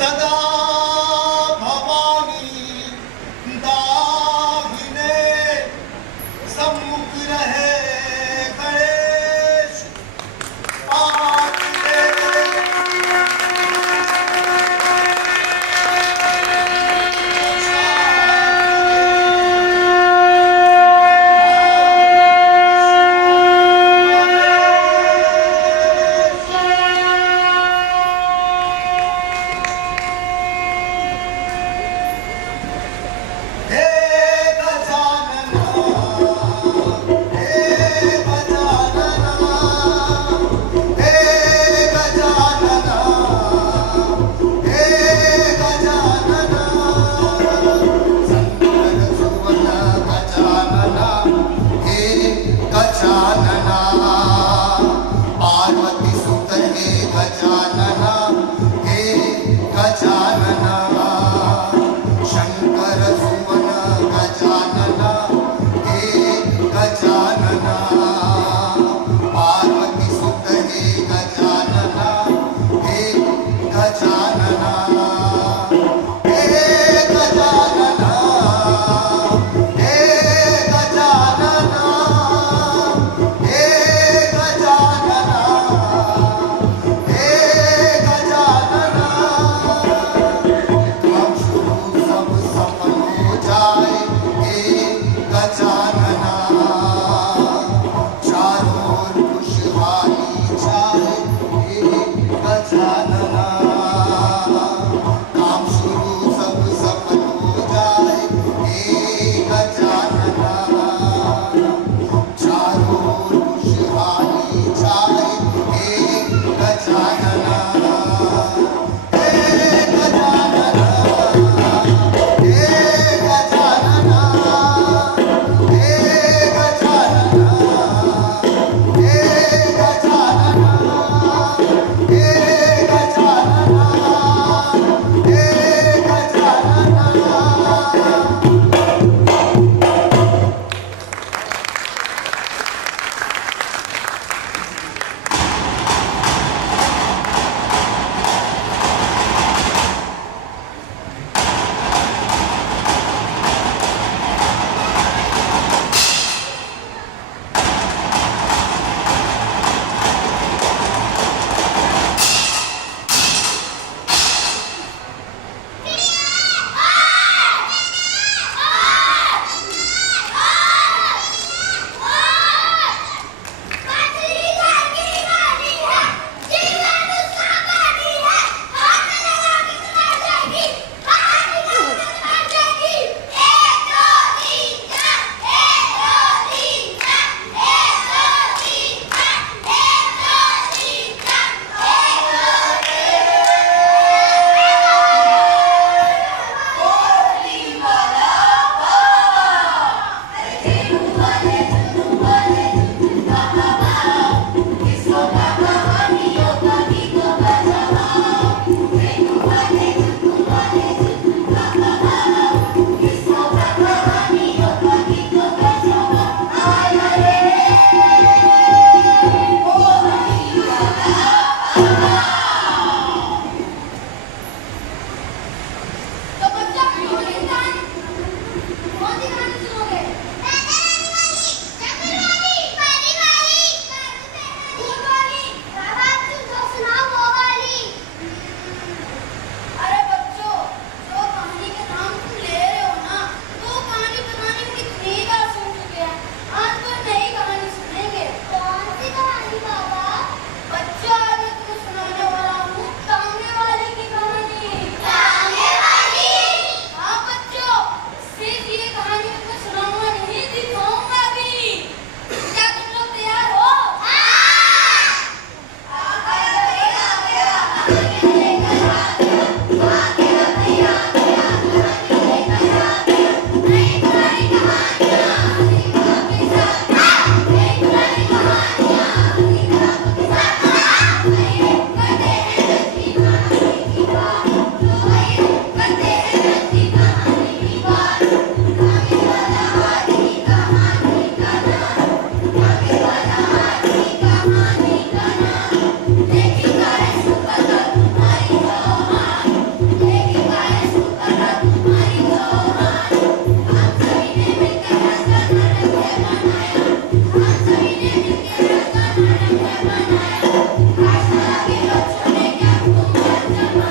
सदा भवानी दाहिने सम्मुख रहे गणेश Thank you.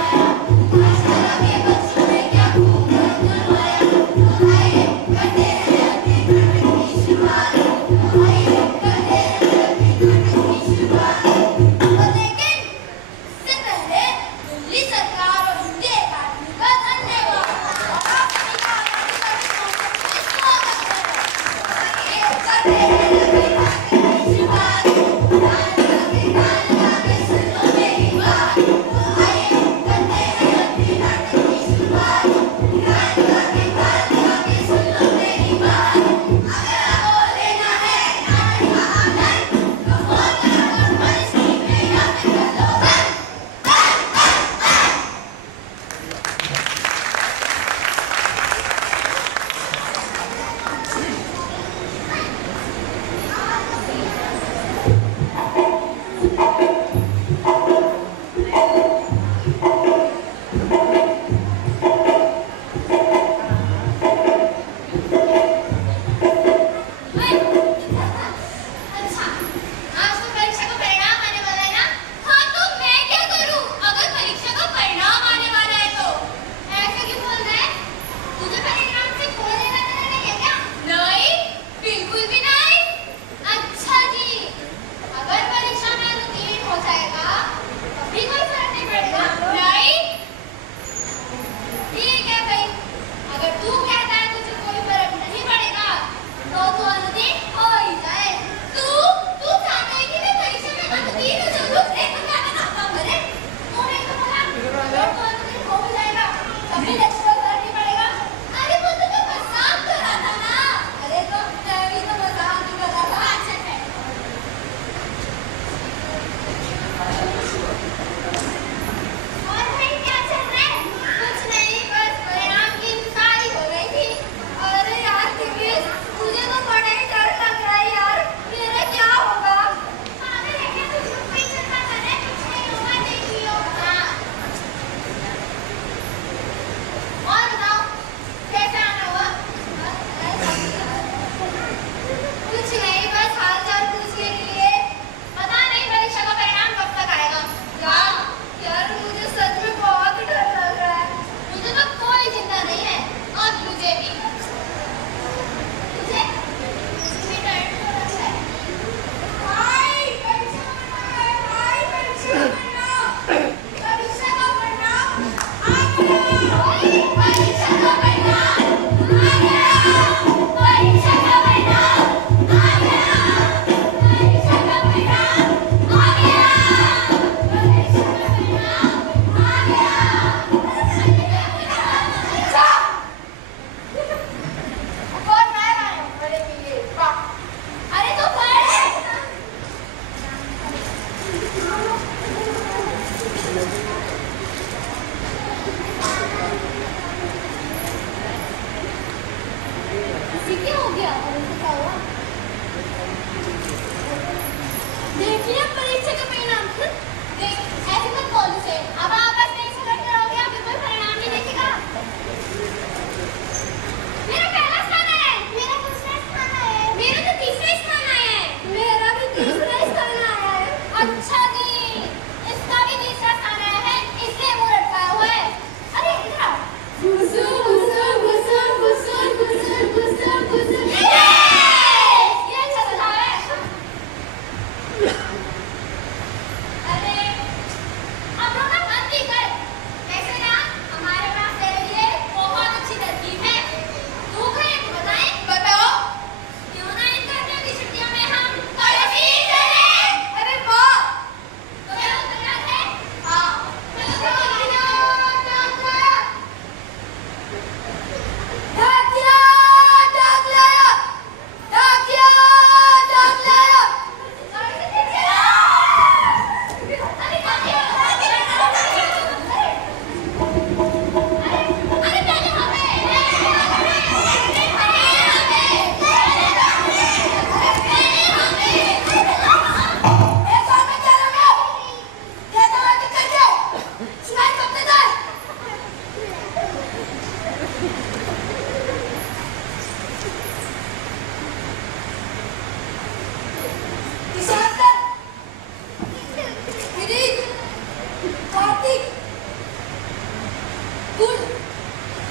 गुड़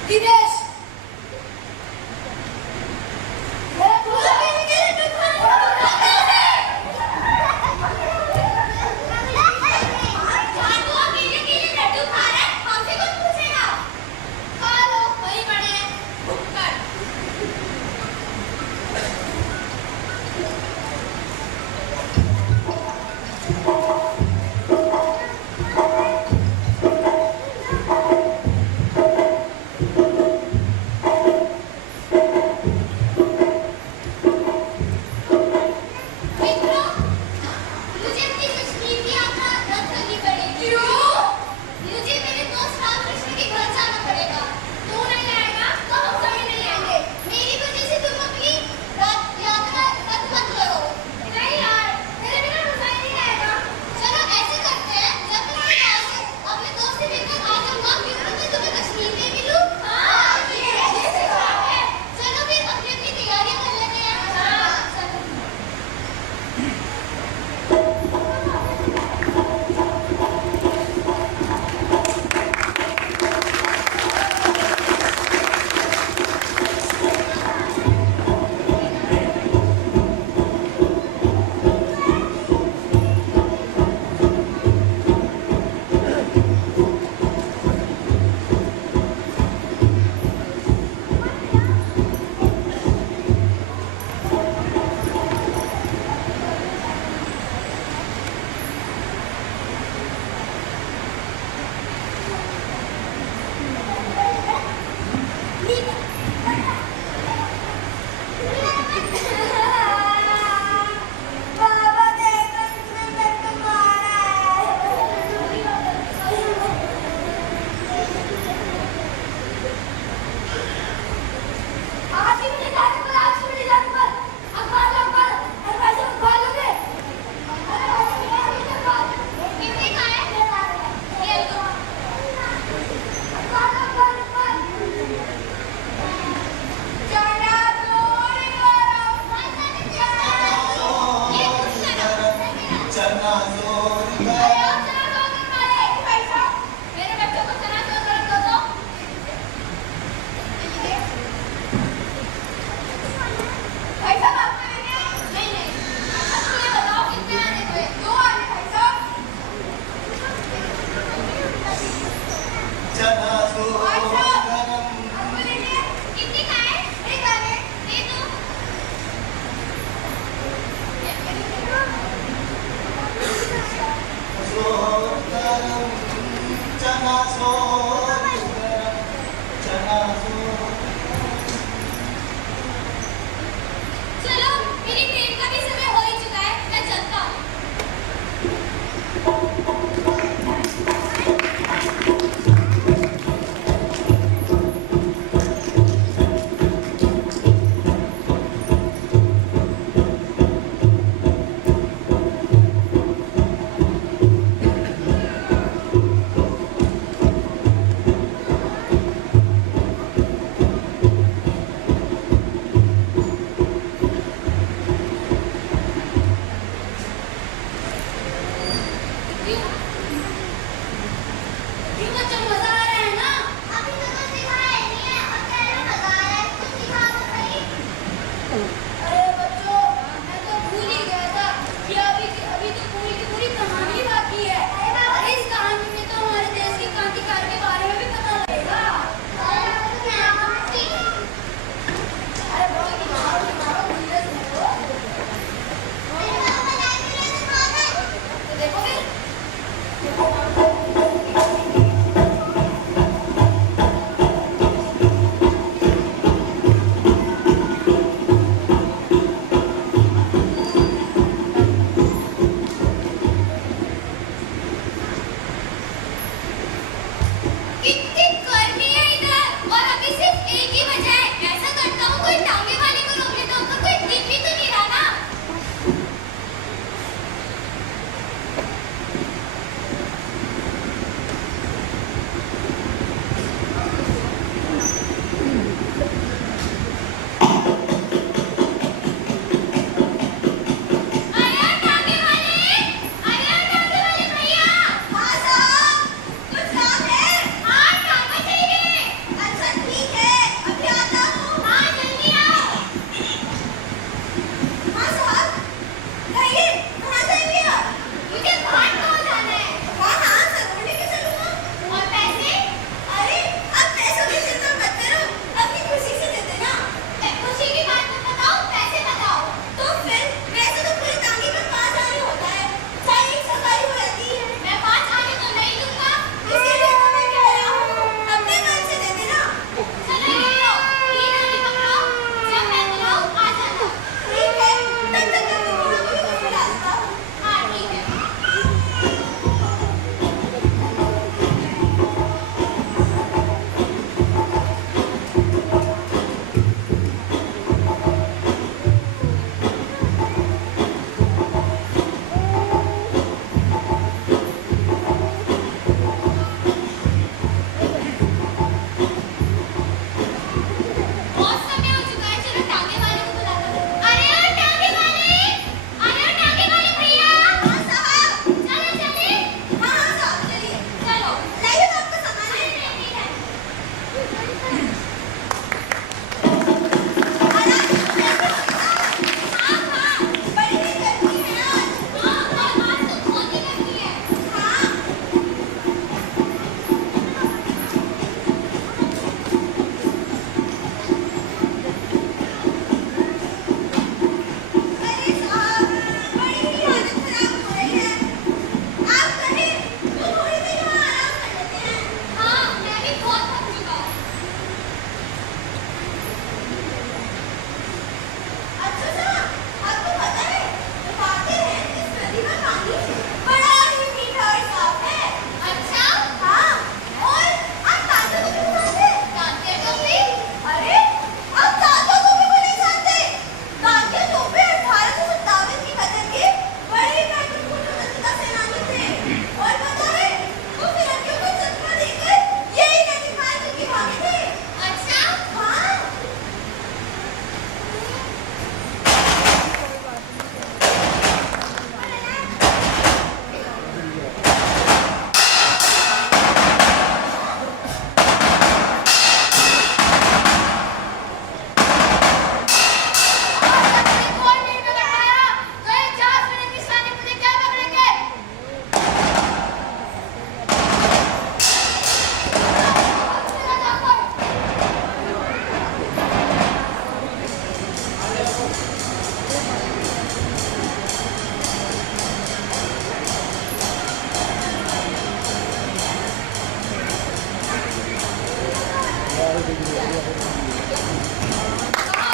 दिनेश कहाँ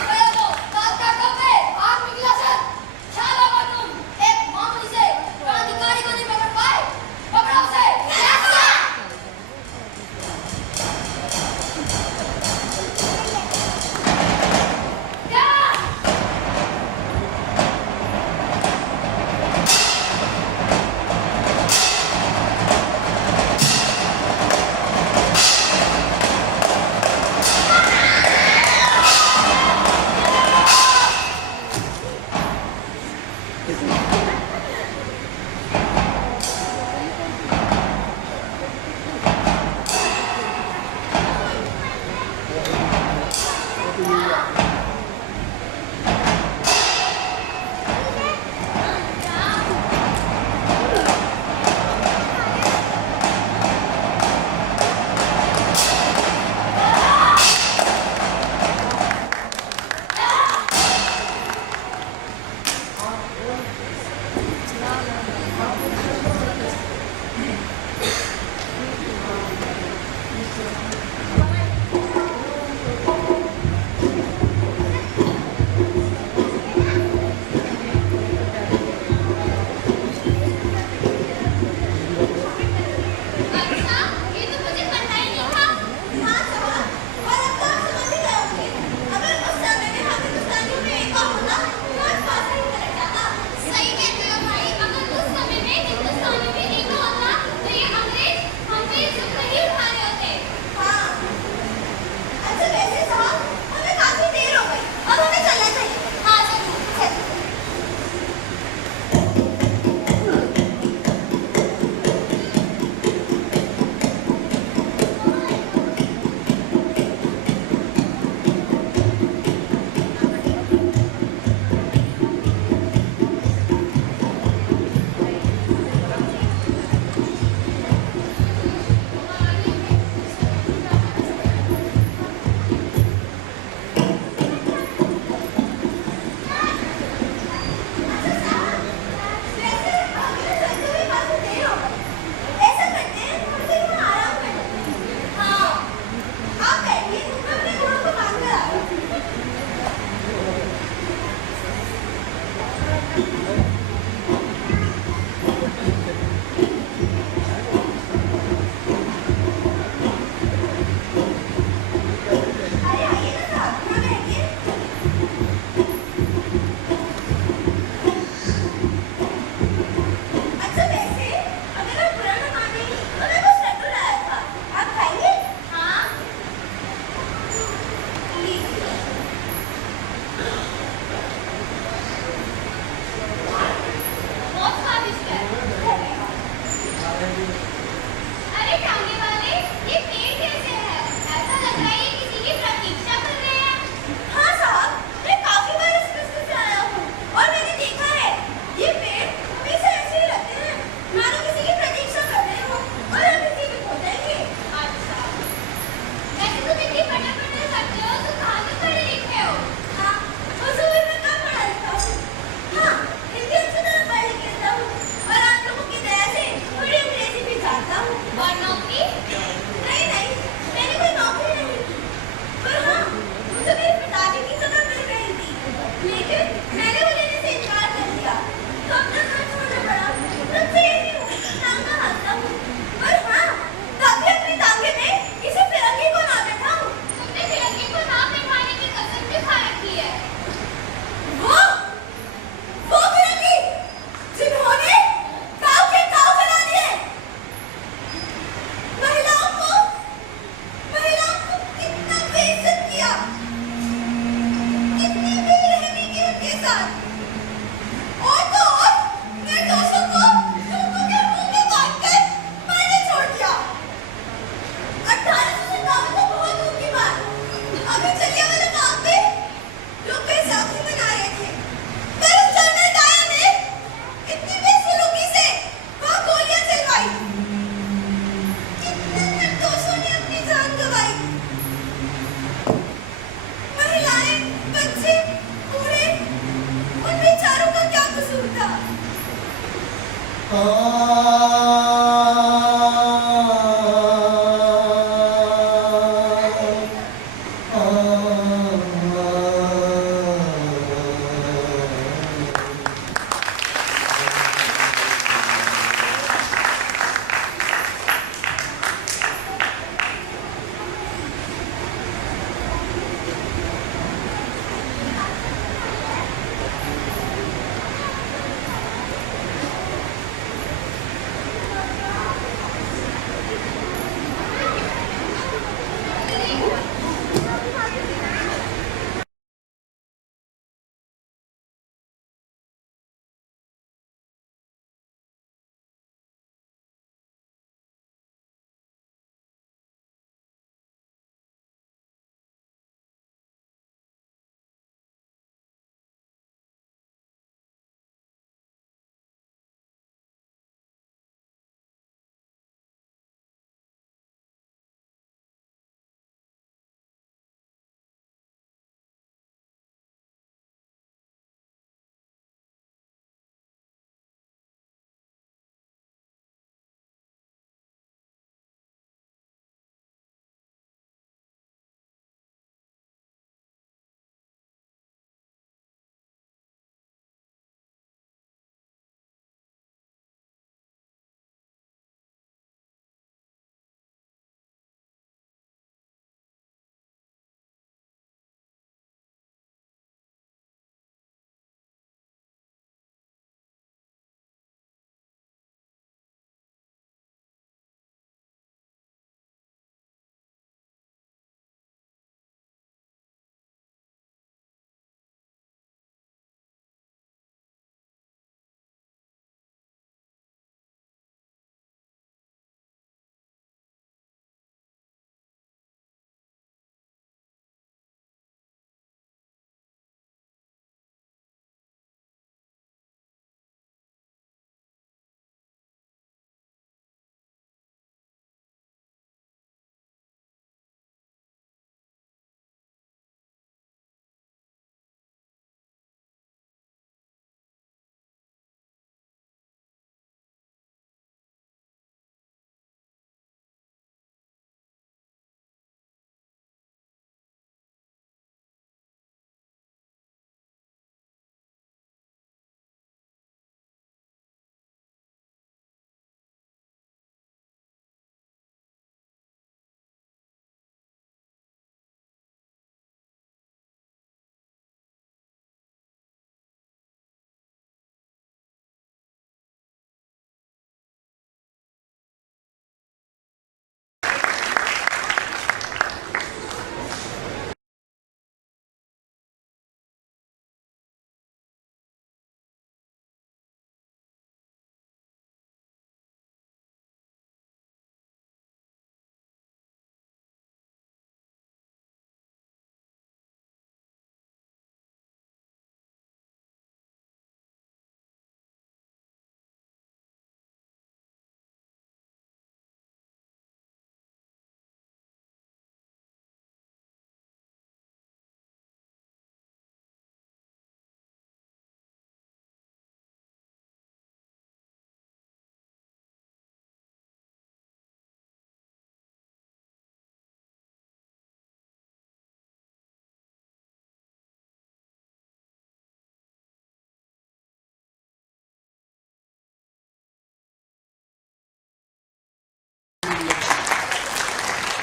गया वो तात्या टोपे आग निकला सर शाला मालूम एक मामूली से क्रांतिकारी को नहीं पकड़ पाए पकड़ो उसे क्या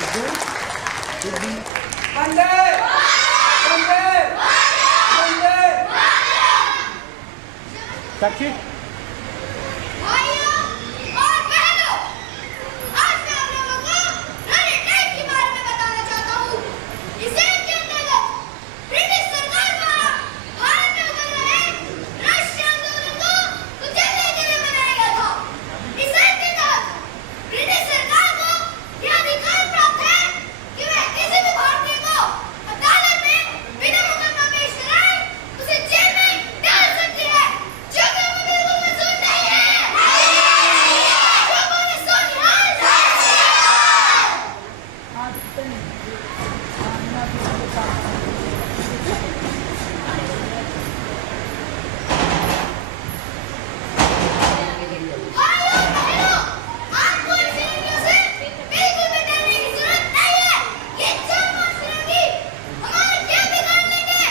वंदे वंदे वंदे। साक्षी भाइयों और बहनों, आज मैं आप लोगों को रन अटैक के बारे में बताना चाहता हूँ। इस एक्ट के अंतर्गत ब्रिटिश सरकार द्वारा भारत में उतर रहे राष्ट्रीय आंदोलन को कुचलने के लिए बनाया गया था। इस एक्ट के तहत ब्रिटिश सरकार को यह अधिकार प्राप्त है कि वह किसी भी भारतीय को अदालत में बिना मुकदमा पेश कराए उसे जेल में डाल सकती है, जो कि हमें बिल्कुल मंजूर नहीं है। लोगों ने सोनिहाल भाइयों बहनों, आपको इन फिरंगियों से बिल्कुल भी डरने की जरूरत नहीं है। ये चार-पांच फिरंगी हमारे क्या बिगाड़ लेंगे?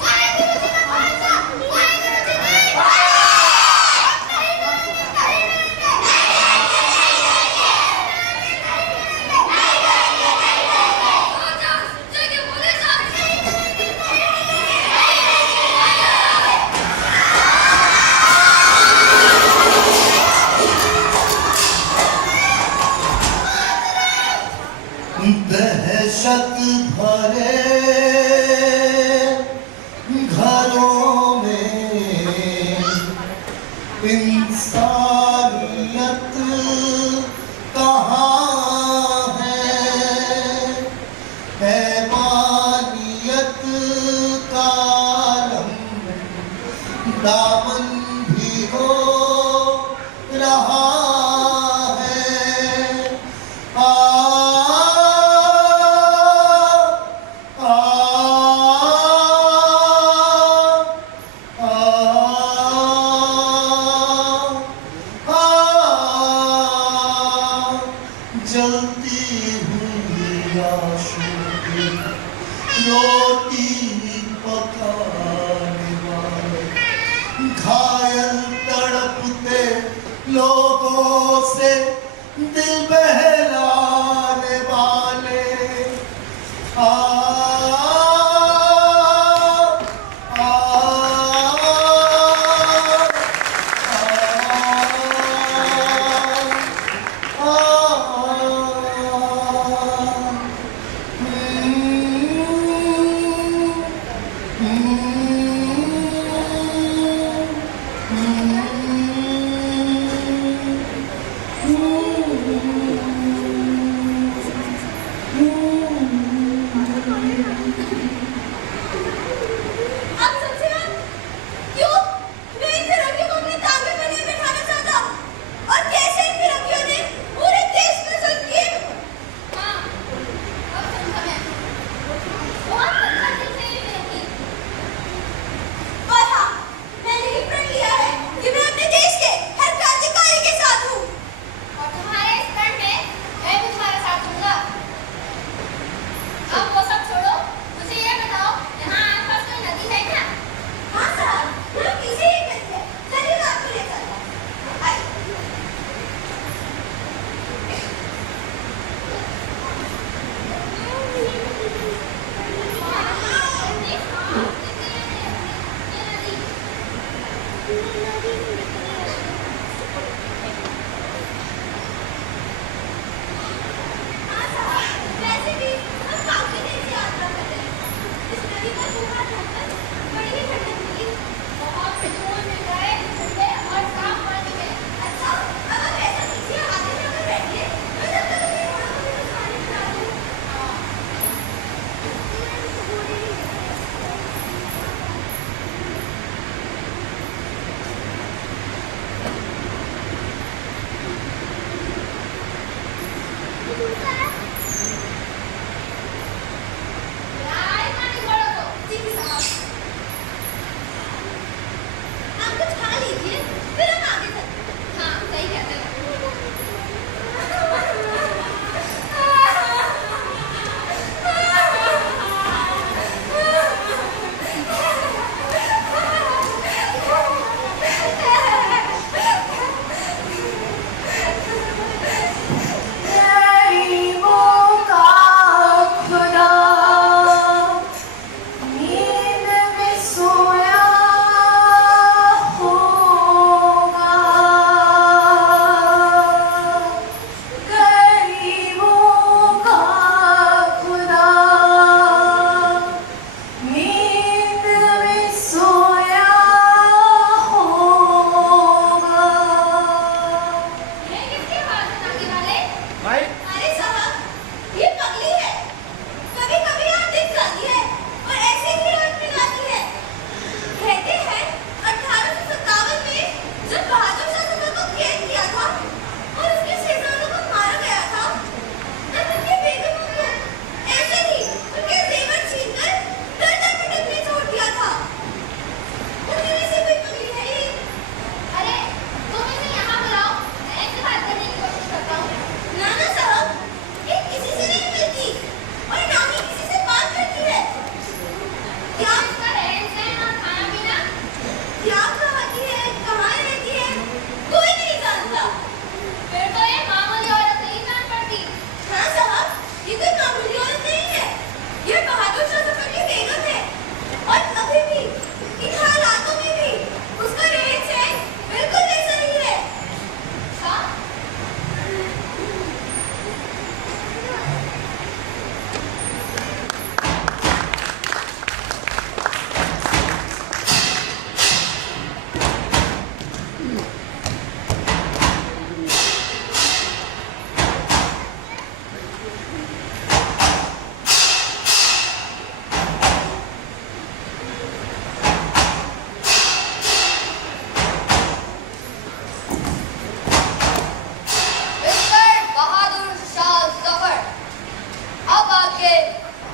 वाहेगुरु जी का खालसा, वाहेगुरु जी की फतेह। हम नहीं डरेंगे, नहीं डरेंगे। आजाद जगह बोले साहब, नहीं डरेंगे, नहीं दहशत भरे घरों में इंसानियत कहाँ है? हैवानियत का दामन भी हो रहा है। आ जलती हुई आशों की रोटी पकाने वाले, घायल तड़पते लोगों से दिल बहलाने वाले। आ आप समझे ना? क्यों? मैं इन फिरंगियों को अपने तांगे पर नहीं बिठाना चाहता। और कैसे इन फिरंगियों ने पूरे देश में जुल्म किए? हाँ, अब समझा मैं। बहुत अच्छा दिल से ये फिरंगी। और हाँ, मैंने ये प्रण लिया है कि मैं अपने देश के हर क्रांतिकारी के साथ हूँ। और तुम्हारे इस प्रण में मैं भी तुम्हारा साथ दूंगा। अब वो सब छोड़ो, मुझे ये बताओ, यहाँ आसपास कोई नदी है क्या? हाँ साहब, हम पीछे ही खड़े हैं। चलिए मैं आपको ले चलता हूँ। आइए। हाँ साहब, वैसे भी हम काफी देर से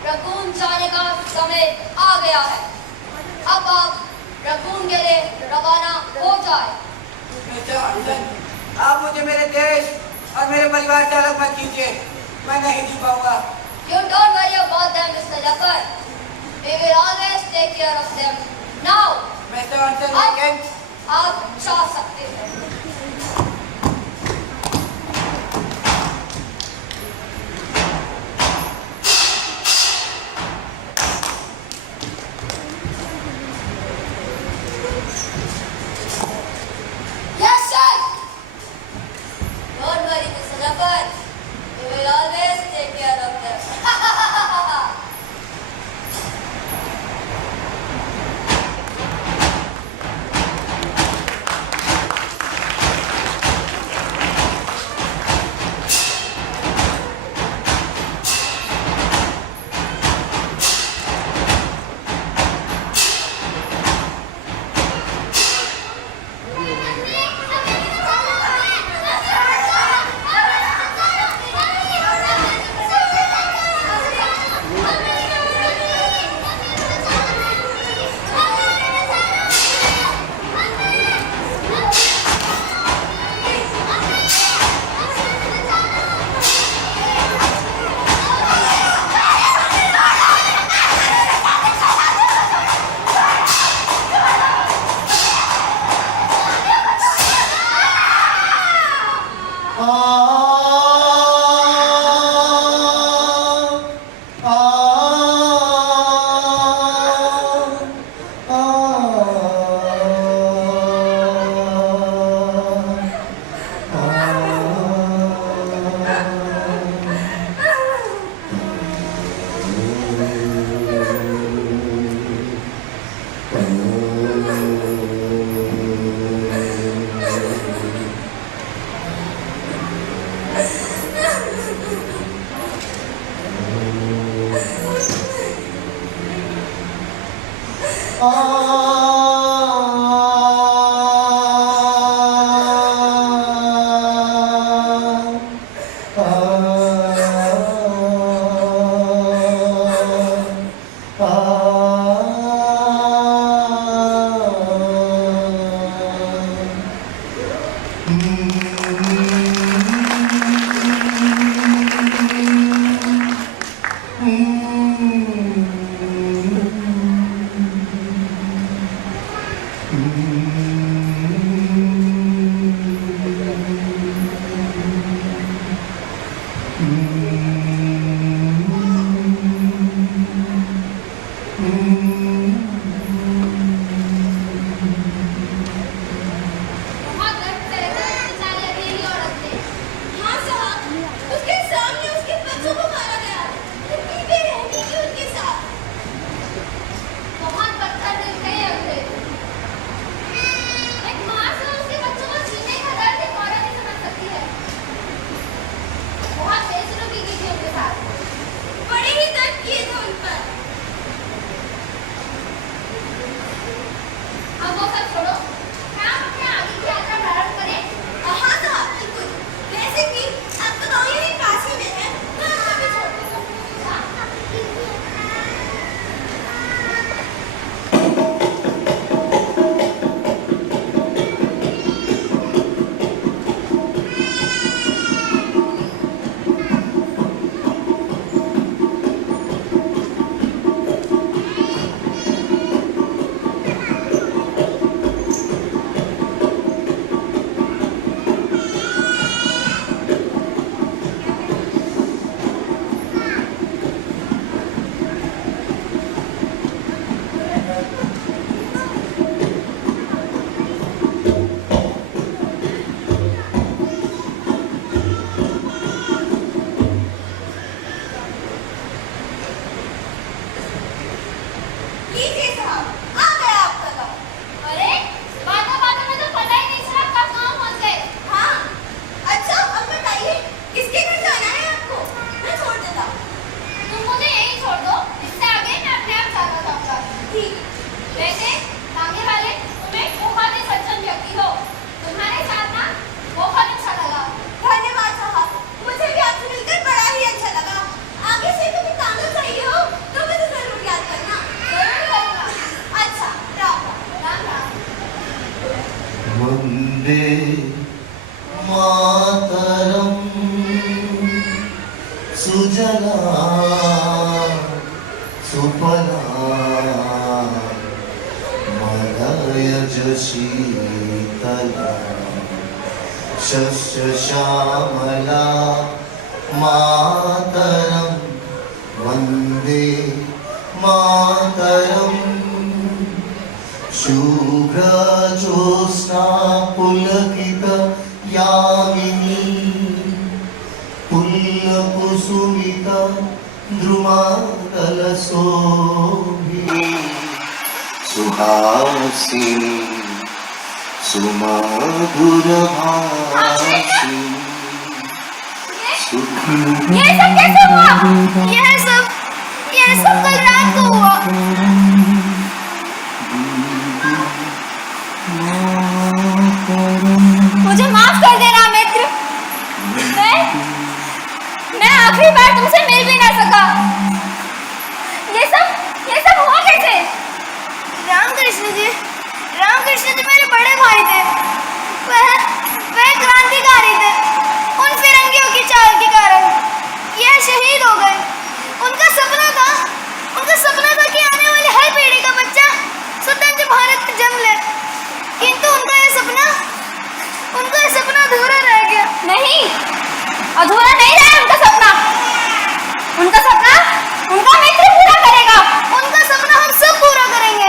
रकून जाने का समय आ गया है। अब आप रकून के लिए रवाना हो जाए। मिस्टर हॉटसन, आप मुझे मेरे देश और मेरे परिवार से अलग मत कीजिए। मैं नहीं जी पाऊंगा। You don't worry about them, Mr. Jafar. We will always take care of them. Now, mister Hotson, लेकिन आप जा सकते हैं। Yes, sir. Don't worry, Mr. Jafar. We will always take care of them. उसके सामने उसके बच्चों को मारा गया। सुफला मलयज शीतला शस्य श्यामला मातरं वन्दे मातरम् शुभ्रज्योत्स्ना पुलकित यामिनी पुल्लकुसुमिता द्रुमादलशोभिनी सुहासिनी सुमधुरभाषिणी ये सब कैसे हुआ? यह सब कल रात को हुआ। मुझे माफ कर देना मित्र, मैं आखिरी बार तुमसे मिल भी ना सका। ये सब हुआ कैसे? रामकृष्ण जी मेरे बड़े भाई थे। वह क्रांतिकारी थे। उन फिरंगियों की चाल के कारण यह शहीद हो गए। उनका सपना था कि आने वाली हर पीढ़ी का बच्चा स्वतंत्र भारत में जन्म ले, किंतु उनका यह सपना अधूरा रह गया। नहीं, अधूरा नहीं रहा उनका सपना उनका मित्र पूरा करेगा। उनका सपना हम सब पूरा करेंगे।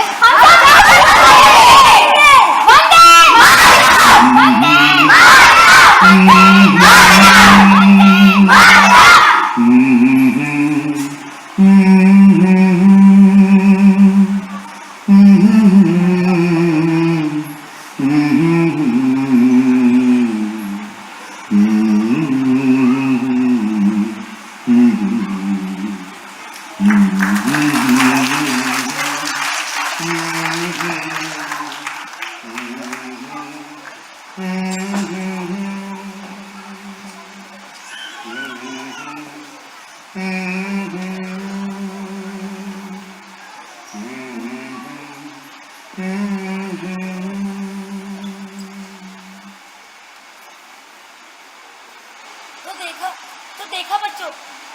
तो देखा बच्चों,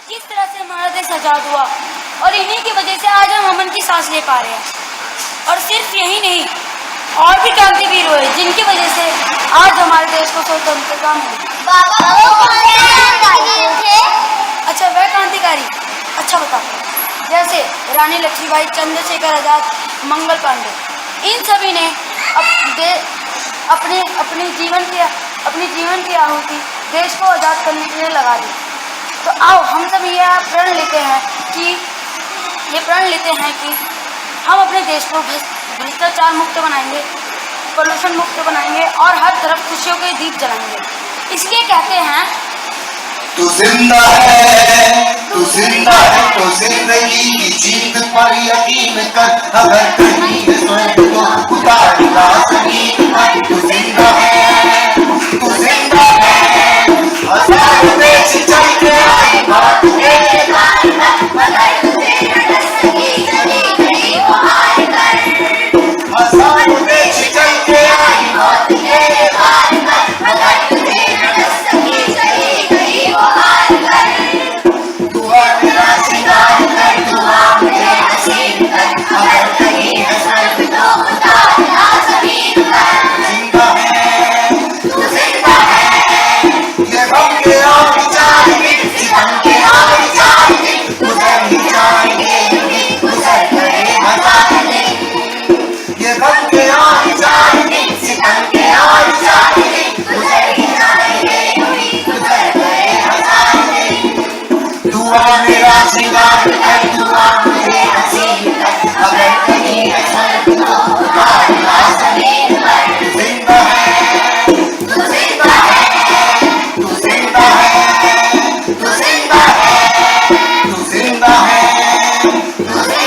किस तरह से हमारा देश आजाद हुआ और इन्हीं की वजह से आज हम अमन की सांस ले पा रहे हैं। और सिर्फ यही नहीं, और भी क्रांतिवीर हुए जिनकी वजह से आज हमारे देश को स्वतंत्रता मिली। अच्छा, वह क्रांतिकारी, अच्छा बताओ। जैसे रानी लक्ष्मीबाई, चंद्रशेखर आजाद, मंगल पांडे, इन सभी ने अपने जीवन की आहुति देश को आज़ाद करने के लिए लगा दी। तो आओ हम सब यह प्रण लेते हैं कि हम अपने देश को भ्रष्टाचार मुक्त बनाएंगे, प्रदूषण मुक्त बनाएंगे और हर तरफ खुशियों के दीप जलाएंगे। इसलिए कहते हैं, तू जिंदा है तो जिंदगी की जीत पर यकीन कर। अगर कहीं स्वर्ग को उतारना जमीन पर, तू जिंदा है हजारों देश चल के आई बात तेरे बार बार, मगर तुझे रटस की चली गई वो हार कर। हजारों देश चल के आई बात तेरे बार बार, मगर तुझे रटस की चली गई वो हार कर। दुआ मेरा सिंगार कर, दुआ मेरे हसीन कर। अगर कहीं है स्वर्ग तो उतारना जमीन पर। जिंदा है तू जिंदा है, ये गम के और जाएंगे, सितम के और जाएंगे, गुजर ही जाएंगे, गुजर गए हजारे। ये गम के और जाएंगे, सितम के और जाएंगे, गुजर ही जाएंगे, गुजर गए हजारे। दुआ मेरा श्रृंगार कर, दुआ मेरे हसीन कर। अगर कहीं है स्वर्ग तो उतारना जमीन पर। जिंदा है तू जिंदा है, तू जिंदा है, तू जिंदा है, तू जिंदा है, तू जिंदा है।